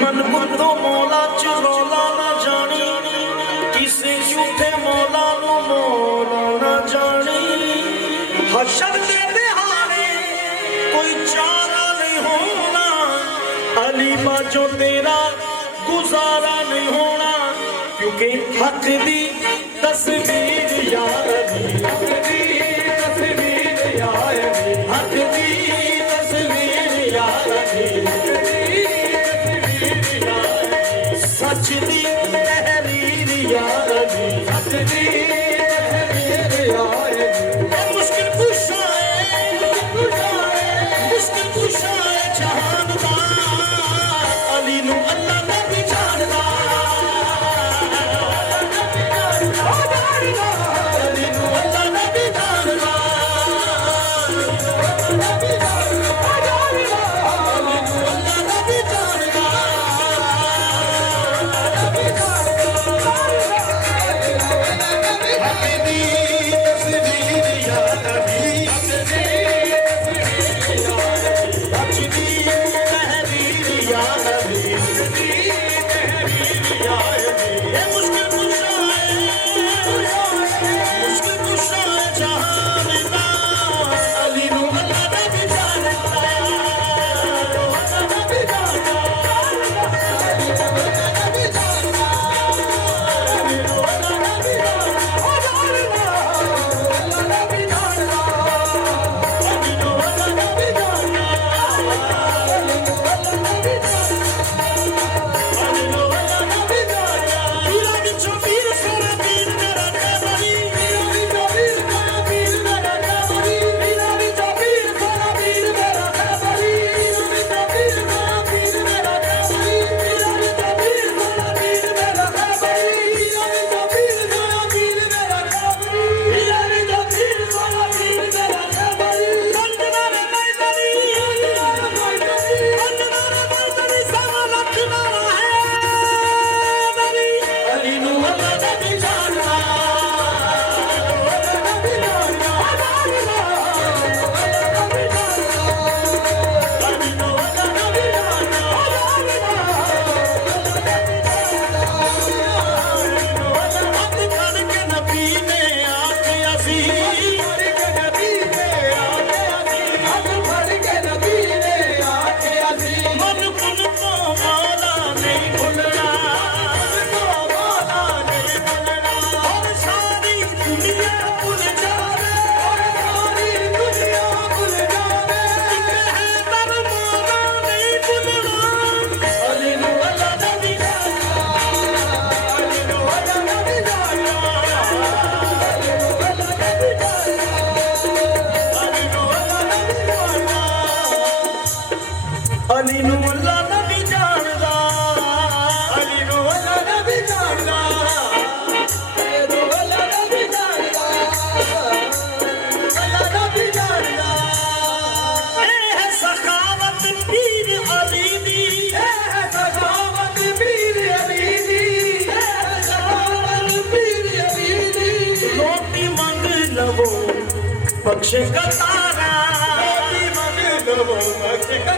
मन को तो मौला चुरौला ना जानी किसे झूठे मौला नु मौला ना जानी हशर दे दिहाड़े कोई चारा नहीं होना अली बाजो तेरा गुजारा नहीं होना क्योंकि हक दी तस्वीर यार हक दी तस्वीर यार हक दी तस्वीर यार सच दी तहरीर यार सच दी तहरीर यार मुश्किल कुशा है जहान दा अली नू अल्लाह दा भी जानदा अली नू अल्लाह दा भी जानदा अली नू अल्लाह ना भी जानदा अली नू अल्लाह ना भी जानदा अली नू अल्लाह ना भी जानदा अल्लाह ना भी जानदा ए है सखावत पीर अली दी ए है सखावत पीर अली दी ए है सखावत पीर अली दी रोटी मंग लवो बख्शे का तारा रोटी मंग लवो बख्शे का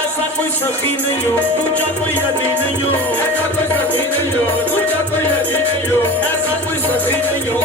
ऐसा कोई सखी नहीं हो दूजा कोई अली नहीं हो ऐसा कोई सखी नहीं हो दूजा कोई अली नहीं हो ऐसा कोई सखी नहीं हो